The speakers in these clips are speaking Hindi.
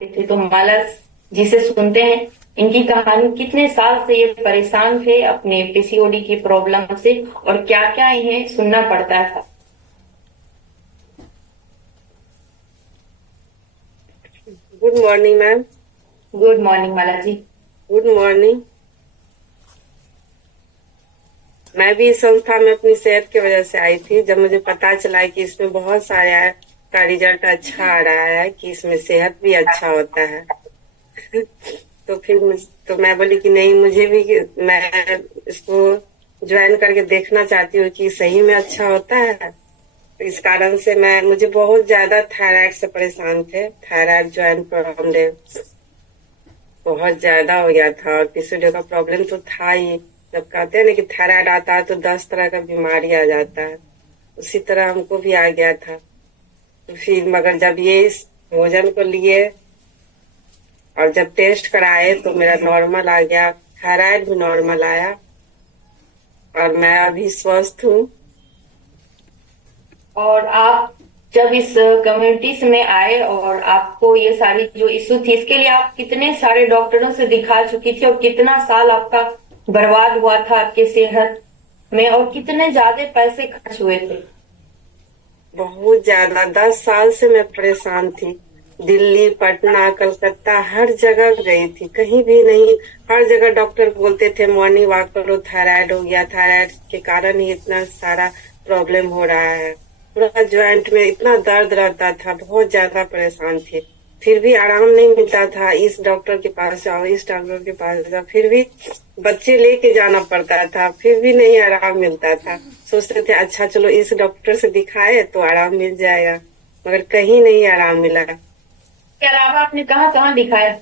थे तो माला जी से सुनते हैं इनकी कहानी। कितने साल से ये परेशान थे अपने पीसीओडी की प्रॉब्लम से और क्या क्या इन्हें सुनना पड़ता था। Good morning ma'am. Good morning Mala ji. Good morning. मैं भी इस संस्था में अपनी सेहत की वजह से आई थी। जब मुझे पता चला कि इसमें बहुत सारे का रिजल्ट अच्छा आ रहा है, कि इसमें सेहत भी अच्छा होता है तो फिर तो मैं बोली कि नहीं, मुझे भी मैं इसको ज्वाइन करके देखना चाहती हूँ कि सही में अच्छा होता है। तो इस कारण से मुझे बहुत ज्यादा थायराइड से परेशान थे। थायराइड ज्वाइन प्रॉब्लम बहुत ज्यादा हो गया था और पीसीओडी का प्रॉब्लम तो था ही। जब कहते हैं ना कि थायराइड आता है तो 10 तरह का बीमारी आ जाता है, उसी तरह हमको भी आ गया था। तो फिर मगर जब ये इस भोजन को लिए और जब टेस्ट कराए तो मेरा नॉर्मल आ गया, थायराइड भी नॉर्मल आया और मैं अभी स्वस्थ हूँ। और आप जब इस कम्युनिटीज में आए और आपको ये सारी जो इशू थी इसके लिए आप कितने सारे डॉक्टरों से दिखा चुकी थी और कितना साल आपका बर्बाद हुआ था आपके सेहत में और कितने ज्यादा पैसे खर्च हुए थे। बहुत ज्यादा 10 साल से मैं परेशान थी। दिल्ली, पटना, कलकत्ता हर जगह गई थी, कहीं भी नहीं। हर जगह डॉक्टर बोलते थे मॉर्निंग वॉक करो, थायराइड हो गया, थायराइड के कारण ही इतना सारा प्रॉब्लम हो रहा है। पूरा ज्वाइंट में इतना दर्द रहता था, बहुत ज्यादा परेशान थी। फिर भी आराम नहीं मिलता था। इस डॉक्टर के पास जाओ, इस डॉक्टर के पास जाओ, फिर भी बच्चे लेके जाना पड़ता था, फिर भी नहीं आराम मिलता था। सोचते थे अच्छा चलो इस डॉक्टर से दिखाए तो आराम मिल जाएगा, मगर कहीं नहीं आराम मिला। इसके अलावा आपने कहाँ कहाँ दिखाया।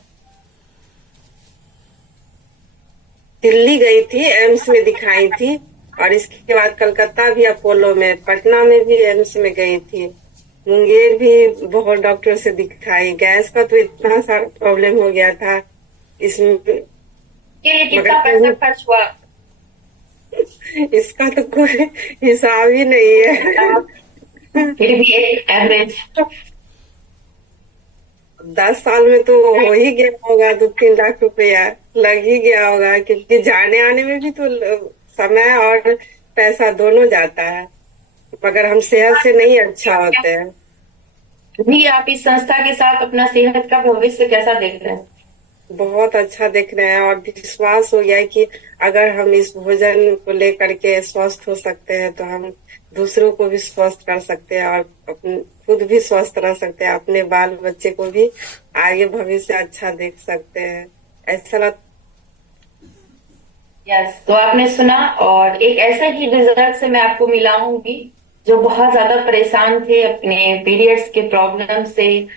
दिल्ली गई थी, एम्स में दिखाई थी और इसके बाद कलकत्ता भी अपोलो में, पटना में भी एम्स में गई थी, मुंगेर भी बहुत डॉक्टर से दिखाई। गैस का तो इतना सारा प्रॉब्लम हो गया था इसमें, के लिए मगर कितना पैसा कहीं खर्च हुआ। इसका तो कोई हिसाब ही नहीं है फिर भी एक एवरेज। 10 साल में तो हो ही गया होगा, 2-3 लाख रुपया लग ही गया होगा, क्योंकि जाने आने में भी तो समय और पैसा दोनों जाता है, मगर हम सेहत से नहीं अच्छा होते हैं। भी आप इस संस्था के साथ अपना सेहत का भविष्य कैसा देख रहे हैं। बहुत अच्छा देख रहे हैं और विश्वास हो गया है कि अगर हम इस भोजन को लेकर के स्वस्थ हो सकते हैं तो हम दूसरों को भी स्वस्थ कर सकते हैं और खुद भी स्वस्थ रह सकते हैं, अपने बाल बच्चे को भी आगे भविष्य अच्छा देख सकते हैं। ऐसा लग यस, तो आपने सुना और एक ऐसे ही रिजल्ट से मैं आपको मिलाऊंगी जो बहुत ज्यादा परेशान थे अपने पीरियड्स के प्रॉब्लम से।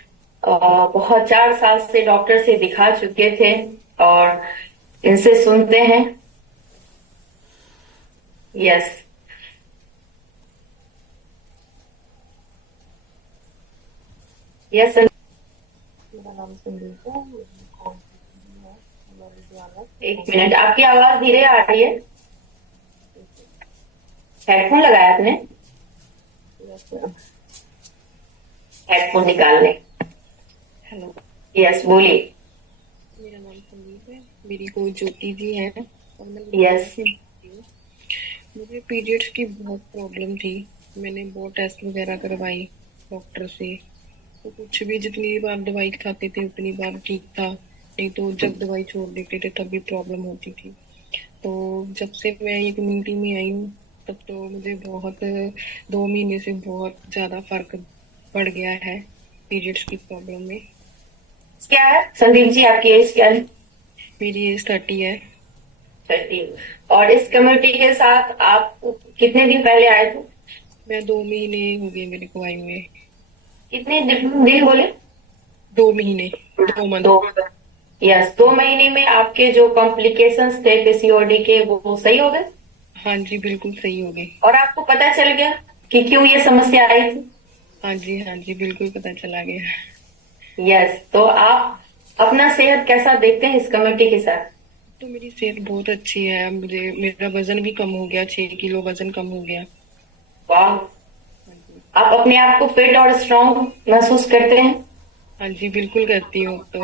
बहुत 4 साल से डॉक्टर से दिखा चुके थे और इनसे सुनते हैं। यस। यस। मेरा नाम संदीप है। मैं काउंसलिंग है हमारे विद्यालय। एक मिनट, आपकी आवाज धीरे आ रही है। हेडफोन लगाया आपने। हेडफोन निकाल ले। हेलो, यस, बोलिए। मेरा नाम संदीप है, मेरी कोई ज्योति जी है और मैं यस। लुधियाना से बोलती हूँ। मुझे पीरियड्स की बहुत प्रॉब्लम थी। मैंने बहुत टेस्ट वगैरह करवाई डॉक्टर से, तो कुछ भी जितनी बार दवाई खाते थे उतनी बार ठीक था, नहीं तो जब दवाई छोड़ देते थे तब भी प्रॉब्लम होती थी। तो जब से मैं ये कम्युनिटी में आई हूँ तब तो मुझे बहुत 2 महीने से बहुत ज़्यादा फर्क पड़ गया है पीरियड्स की प्रॉब्लम में। क्या है संदीप जी, आपकी एज क्या है। मेरी एज 30 है। 30। और इस कम्युनिटी के साथ आप कितने दिन पहले आए थे। मैं 2 महीने हो गए मेरे को आए हुए। कितने दिन बोले। 2 महीने, 2 मंथ। दो। यस, 2 महीने में आपके जो कॉम्प्लिकेशंस थे पीसीओडी के वो सही हो गए। हाँ जी, बिल्कुल सही हो गए। और आपको पता चल गया कि क्यों ये समस्या आई थी। हाँ जी, हाँ जी, बिल्कुल पता चला गया। यस, तो आप अपना सेहत कैसा देखते हैं इस कम्युनिटी के साथ। तो मेरी सेहत बहुत अच्छी है। मेरा वजन भी कम हो गया, 6 किलो वजन कम हो गया। वाह। हाँ जी। आप अपने आप को फिट और स्ट्रांग महसूस करते हैं। हाँ जी, बिल्कुल करती हूँ तो।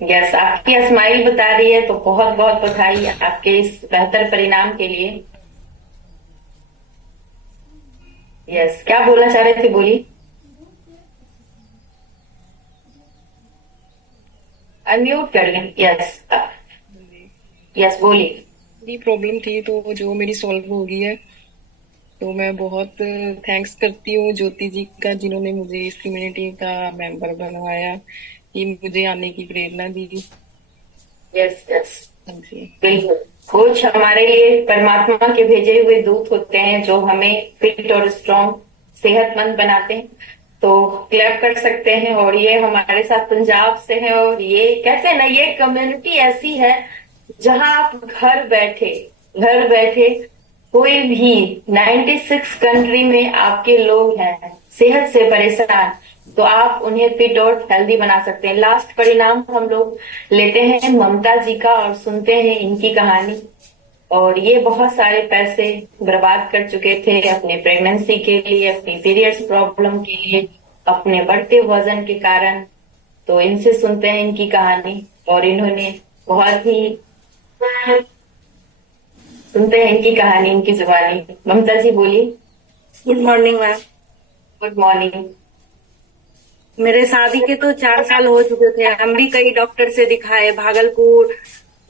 यस, आपकी स्माइल बता रही है, तो बहुत बहुत बधाई आपके इस बेहतर परिणाम के लिए। यस, क्या बोलना चाह रहे थे, बोलिए। अनम्यूट कर लें। यस। जी, यस, बोलिए। ये प्रॉब्लम थी तो जो मेरी सॉल्व हो गई है, तो मैं बहुत थैंक्स करती हूँ ज्योति जी का, जिन्होंने मुझे इस कम्युनिटी का मेंबर बनवाया, कि मुझे आने की प्रेरणा दी। यस यस, हाँ जी। बिल्कुल। कोच हमारे लिए परमात्मा के भेजे हुए दूत होते हैं, जो हमें फिट और स्ट्रांग, सेहतमंद बनाते हैं। तो क्लैप कर सकते हैं। और ये हमारे साथ पंजाब से है, और ये कहते हैं ना, ये कम्युनिटी ऐसी है जहां आप घर बैठे कोई भी 96 कंट्री में आपके लोग हैं सेहत से परेशान, तो आप उन्हें फिट और हेल्दी बना सकते हैं। लास्ट परिणाम हम लोग लेते हैं ममता जी का और सुनते हैं इनकी कहानी। और ये बहुत सारे पैसे बर्बाद कर चुके थे अपने प्रेगनेंसी के लिए, अपनी पीरियड्स प्रॉब्लम के लिए, अपने बढ़ते वजन के कारण। तो इनसे सुनते हैं इनकी कहानी, और इन्होंने बहुत ही, सुनते हैं इनकी कहानी, इनकी जुबानी। ममता जी, बोलिए। Good morning ma'am. Good morning. मेरे शादी के तो 4 साल हो चुके थे, हम भी कई डॉक्टर से दिखाए, भागलपुर,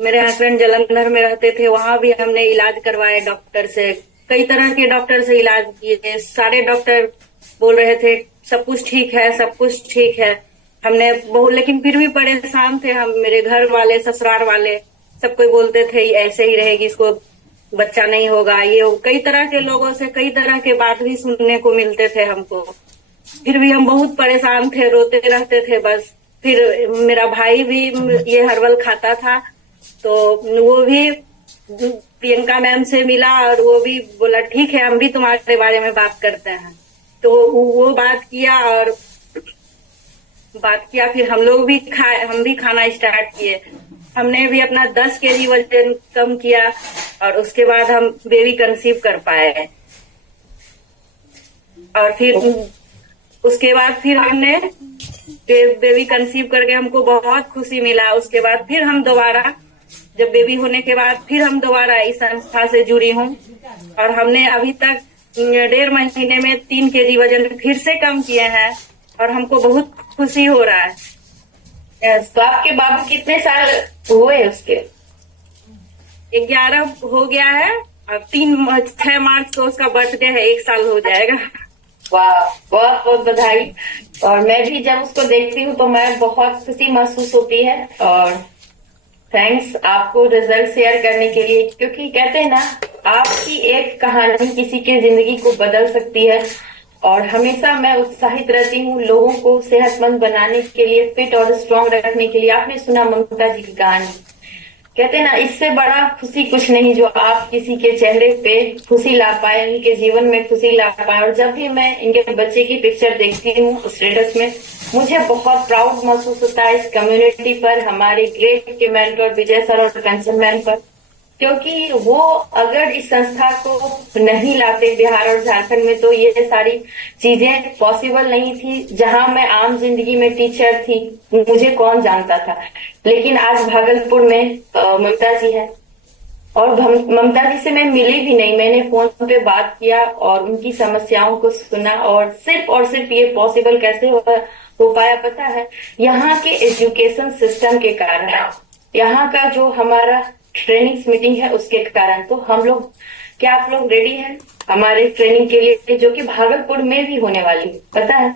मेरे हस्बैंड जलंधर में रहते थे, वहां भी हमने इलाज करवाए डॉक्टर से, कई तरह के डॉक्टर से इलाज किए। सारे डॉक्टर बोल रहे थे सब कुछ ठीक है, सब कुछ ठीक है। हमने बहुत, लेकिन फिर भी परेशान थे हम, मेरे घर वाले, ससुराल वाले, सब कोई बोलते थे ऐसे ही रहेगी, इसको बच्चा नहीं होगा, कई तरह के लोगों से कई तरह के बात भी सुनने को मिलते थे हमको। फिर भी हम बहुत परेशान थे, रोते रहते थे बस। फिर मेरा भाई भी ये हर्बल खाता था, तो वो भी प्रियंका मैम से मिला, और वो भी बोला ठीक है, हम भी तुम्हारे बारे में बात करते हैं। तो वो बात किया, फिर हम लोग भी हम भी खाना स्टार्ट किए। हमने भी अपना 10 kg वजन कम किया, और उसके बाद हम बेबी कंसीव कर पाए। और फिर उसके बाद फिर हमने बेबी कंसीव करके हमको बहुत खुशी मिला। उसके बाद फिर हम दोबारा, जब बेबी होने के बाद फिर हम दोबारा इस संस्था से जुड़ी हूँ, और हमने अभी तक 1.5 महीने में 3 kg वजन फिर से कम किए हैं, और हमको बहुत खुशी हो रहा है। यस, तो आपके बाबू कितने साल हुए उसके? 11 हो गया है, और 6 मार्च को उसका बर्थडे है, 1 साल हो जाएगा। वाह, बहुत बहुत बधाई। और मैं भी जब उसको देखती हूँ तो मैं बहुत खुशी महसूस होती है। और थैंक्स आपको रिजल्ट शेयर करने के लिए, क्योंकि कहते हैं ना, आपकी एक कहानी किसी की जिंदगी को बदल सकती है। और हमेशा मैं उत्साहित रहती हूँ लोगों को सेहतमंद बनाने के लिए, फिट और स्ट्रांग रखने के लिए। आपने सुना ममता जी की कहानी, कहते हैं ना, इससे बड़ा खुशी कुछ नहीं जो आप किसी के चेहरे पे खुशी ला पाए, उनके जीवन में खुशी ला पाए। और जब भी मैं इनके बच्चे की पिक्चर देखती हूँ स्टेटस में, मुझे बहुत प्राउड महसूस होता है इस कम्युनिटी पर, हमारे ग्रेट के मेंटर विजय सर और कंचन मैम पर। क्योंकि वो अगर इस संस्था को नहीं लाते बिहार और झारखंड में, तो ये सारी चीजें पॉसिबल नहीं थी। जहां मैं आम जिंदगी में टीचर थी, मुझे कौन जानता था। लेकिन आज भागलपुर में ममता जी है, और ममता जी से मैं मिली भी नहीं, मैंने फोन पे बात किया और उनकी समस्याओं को सुना। और सिर्फ ये पॉसिबल कैसे हो पाया पता है? यहाँ के एजुकेशन सिस्टम के कारण, यहाँ का जो हमारा ट्रेनिंग मीटिंग है उसके कारण। तो हम लोग, क्या आप लोग रेडी हैं हमारे ट्रेनिंग के लिए, जो कि भागलपुर में भी होने वाली है, पता है,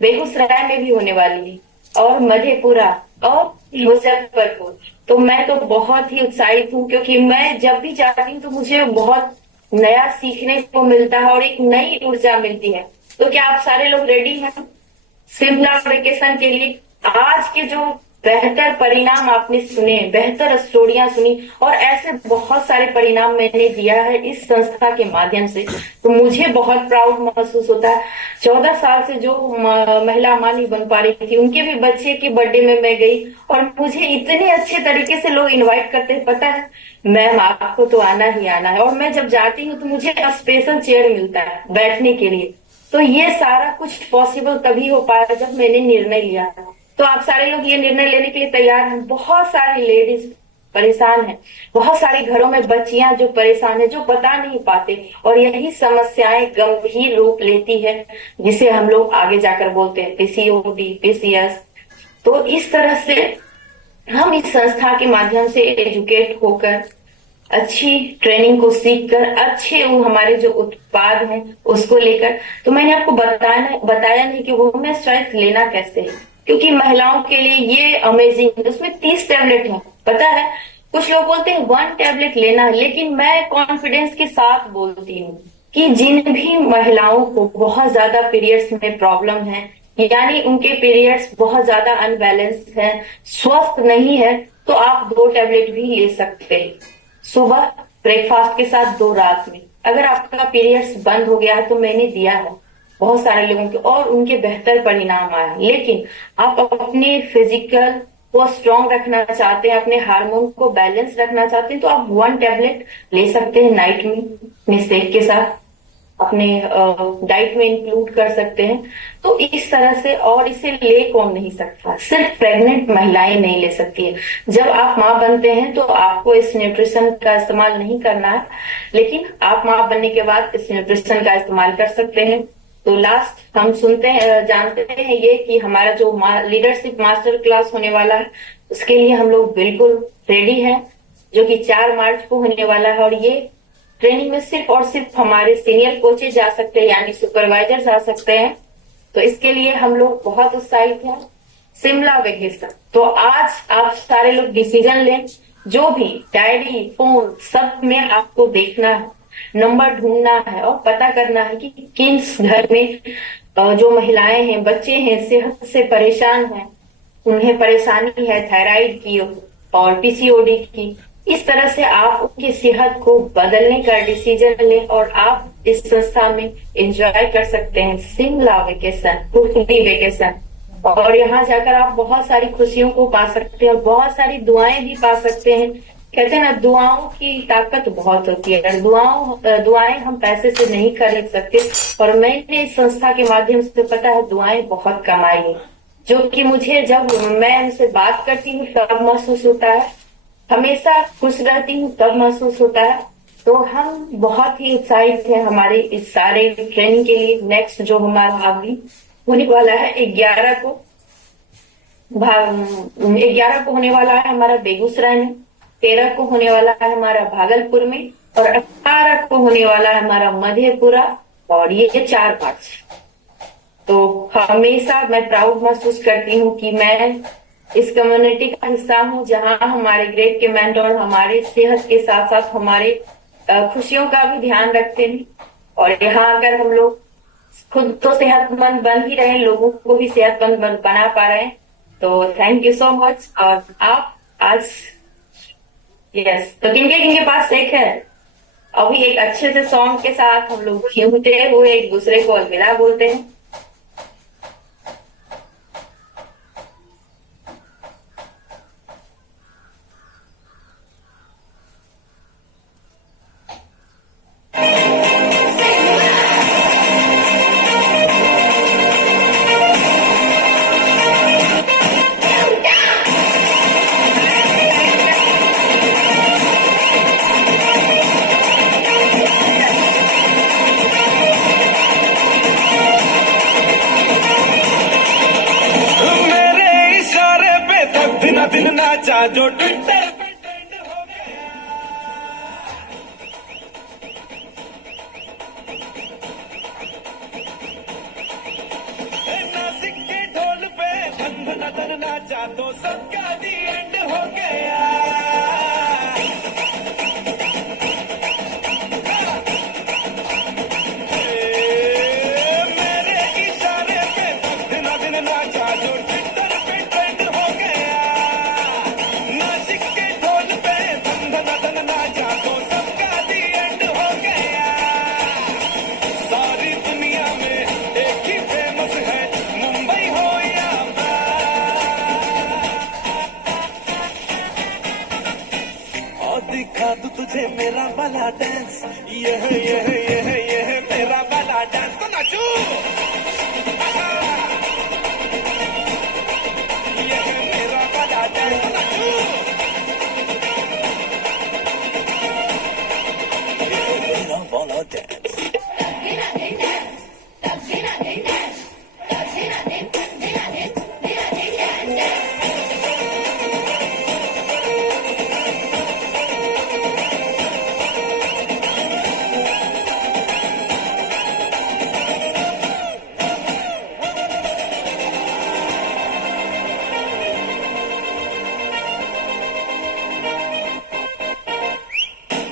बेगूसराय में भी होने वाली है, और मधेपुरा और मुजफ्फरपुर। तो मैं तो बहुत ही उत्साहित हूँ, क्योंकि मैं जब भी जाती हूँ तो मुझे बहुत नया सीखने को मिलता है और एक नई ऊर्जा मिलती है। तो क्या आप सारे लोग रेडी हैं शिमला वेकेशन के लिए? आज के जो बेहतर परिणाम आपने सुने, बेहतर स्टोरियां सुनी, और ऐसे बहुत सारे परिणाम मैंने दिया है इस संस्था के माध्यम से, तो मुझे बहुत प्राउड महसूस होता है। 14 साल से जो महिला मां नहीं बन पा रही थी, उनके भी बच्चे के बर्थडे में मैं गई, और मुझे इतने अच्छे तरीके से लोग इनवाइट करते हैं, पता है मैम आपको तो आना ही आना है। और मैं जब जाती हूँ तो मुझे स्पेशल चेयर मिलता है बैठने के लिए, तो ये सारा कुछ पॉसिबल तभी हो पाया जब मैंने निर्णय लिया। तो आप सारे लोग ये निर्णय लेने के लिए तैयार हैं? बहुत सारी लेडीज परेशान है, बहुत सारे घरों में बच्चियां जो परेशान है, जो बता नहीं पाते, और यही समस्याएं गंभीर रूप लेती है, जिसे हम लोग आगे जाकर बोलते हैं पीसीओडी, पीसीएस। तो इस तरह से हम इस संस्था के माध्यम से एजुकेट होकर, अच्छी ट्रेनिंग को सीखकर, अच्छे वो हमारे जो उत्पाद हैं उसको लेकर, तो मैंने आपको बताया नहीं कि वुमेन्स चॉइस लेना कैसे है, क्योंकि महिलाओं के लिए ये अमेजिंग, उसमें 30 टैबलेट है। पता है, कुछ लोग बोलते हैं 1 टैबलेट लेना है, लेकिन मैं कॉन्फिडेंस के साथ बोलती हूँ कि जिन भी महिलाओं को बहुत ज्यादा पीरियड्स में प्रॉब्लम है, यानी उनके पीरियड्स बहुत ज्यादा अनबैलेंस्ड है, स्वस्थ नहीं है, तो आप 2 टैबलेट भी ले सकते हैं, सुबह ब्रेकफास्ट के साथ, 2 रात में। अगर आपका पीरियड्स बंद हो गया है, तो मैंने दिया है बहुत सारे लोगों के, और उनके बेहतर परिणाम आए। लेकिन आप अपने फिजिकल को स्ट्रांग रखना चाहते हैं, अपने हार्मोन को बैलेंस रखना चाहते हैं, तो आप 1 टैबलेट ले सकते हैं नाइट में, अपने शेक के साथ, अपने डाइट में इंक्लूड कर सकते हैं। तो इस तरह से, और इसे ले कौन नहीं सकता, सिर्फ प्रेग्नेंट महिलाएं नहीं ले सकती है। जब आप माँ बनते हैं तो आपको इस न्यूट्रिशन का इस्तेमाल नहीं करना है, लेकिन आप माँ बनने के बाद इस न्यूट्रिशन का इस्तेमाल कर सकते हैं। तो लास्ट हम जानते हैं ये कि हमारा जो लीडरशिप मास्टर क्लास होने वाला है, उसके लिए हम लोग बिल्कुल रेडी हैं, जो कि 4 मार्च को होने वाला है। और ये ट्रेनिंग में सिर्फ और सिर्फ हमारे सीनियर कोचेज जा सकते हैं, यानी सुपरवाइजर जा सकते हैं। तो इसके लिए हम लोग बहुत उत्साहित हैं। शिमला वेकेशन, तो आज आप सारे लोग डिसीजन लें, जो भी डायरी, फोन, सब में आपको देखना है, नंबर ढूंढना है और पता करना है कि किस घर में जो महिलाएं हैं, बच्चे हैं, सेहत से परेशान हैं, उन्हें परेशानी है थायराइड की और पीसीओडी की। इस तरह से आप उनकी सेहत को बदलने का डिसीजन लें और आप इस संस्था में एंजॉय कर सकते हैं शिमला वेकेशन, कुफरी वेकेशन। और यहाँ जाकर आप बहुत सारी खुशियों को पा सकते हैं और बहुत सारी दुआएं भी पा सकते हैं। कहते हैं ना, दुआओं की ताकत बहुत होती है। दुआएं हम पैसे से नहीं खरीद सकते, और मैंने इस संस्था के माध्यम से, पता है, दुआएं बहुत कमाई है, जो कि मुझे, जब मैं उनसे बात करती हूँ तब महसूस होता है, हमेशा खुश रहती हूँ तब महसूस होता है। तो हम बहुत ही उत्साहित हैं हमारे इस सारे ट्रेनिंग के लिए। नेक्स्ट जो हमारा अभी होने वाला है 11 को, 11 को होने वाला है हमारा बेगूसराय में, 13 को होने वाला है हमारा भागलपुर में, और 18 को होने वाला है हमारा मधेपुरा, और ये 4 मार्च। तो हमेशा मैं प्राउड महसूस करती हूँ कि मैं इस कम्युनिटी का हिस्सा हूँ, जहाँ हमारे ग्रेट के मेंटोर हमारे सेहत के साथ साथ हमारे खुशियों का भी ध्यान रखते हैं। और यहाँ आकर हम लोग खुद तो सेहतमंद बन ही रहे हैं, लोगों को भी सेहतमंद बना पा रहे हैं। तो थैंक यू सो मच। और आप आज, यस, तो किनके किनके पास एक है? अभी एक अच्छे से सॉन्ग के साथ हम लोग झूमते हुए एक दूसरे को अलविदा बोलते हैं। दिन नाचा जो ट्विटर पे ट्रेंड हो गया। नासिक के ढोल पे धन धन धन नाचा तो सबका दी एंड हो गया। मेरे इशारे पे दिन दिन नाचा जो ट्विटर पे ट्रेंड हो गया। नासिक के ढोल पे धन धन धन नाचा तो सबका दी एंड हो गया। सारी दुनिया में एक ही फेमस है, मुंबई हो या और दिखा दूं तुझे मेरा वाला डांस। यह मेरा वाला डांस तो नाचू ये है मेरा वाला डांस तो नाचू ये है मेरा वाला डांस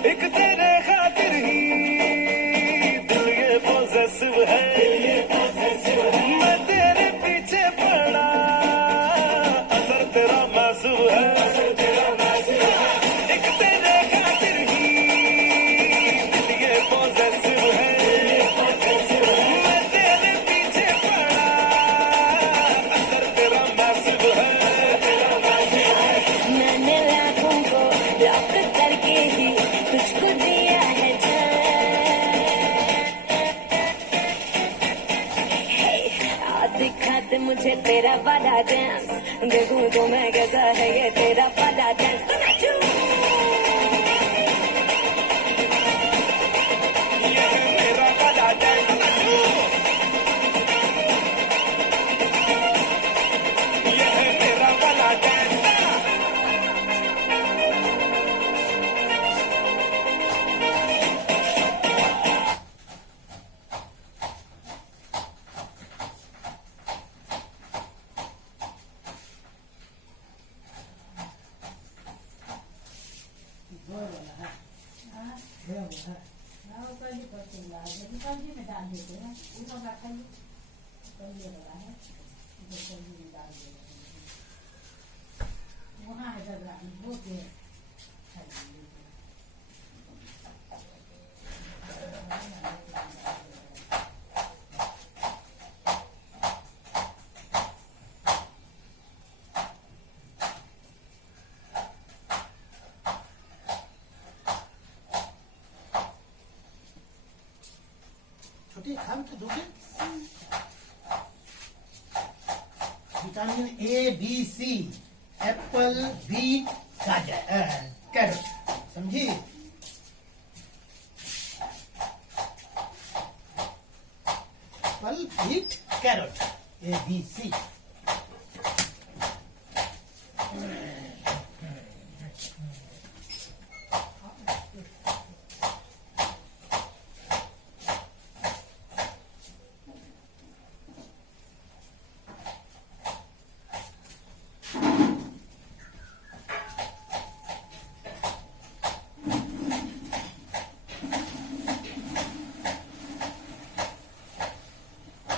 एक तेरे खातिर ही दिल ये पॉसेसिव है मैं तेरे पीछे पड़ा असर तेरा मासूम है एक तेरे खातिर ही दिल ये पॉसेसिव है मैं तेरे पीछे पड़ा असर तेरा मासूम है मैंने लाखों को लॉक करके ही तुझको दिया है जान दिखाते मुझे तेरा वाला डांस देखूं तो मैं कैसा है ये तेरा वाला डांस तो नाचूं ये है मेरा वाला डांस तो नाचू ये है मेरा वाला डांस छोटी खान तो दोगे vitamin A B C apple beet गाजर कैरेट समझी apple beet carrot A B C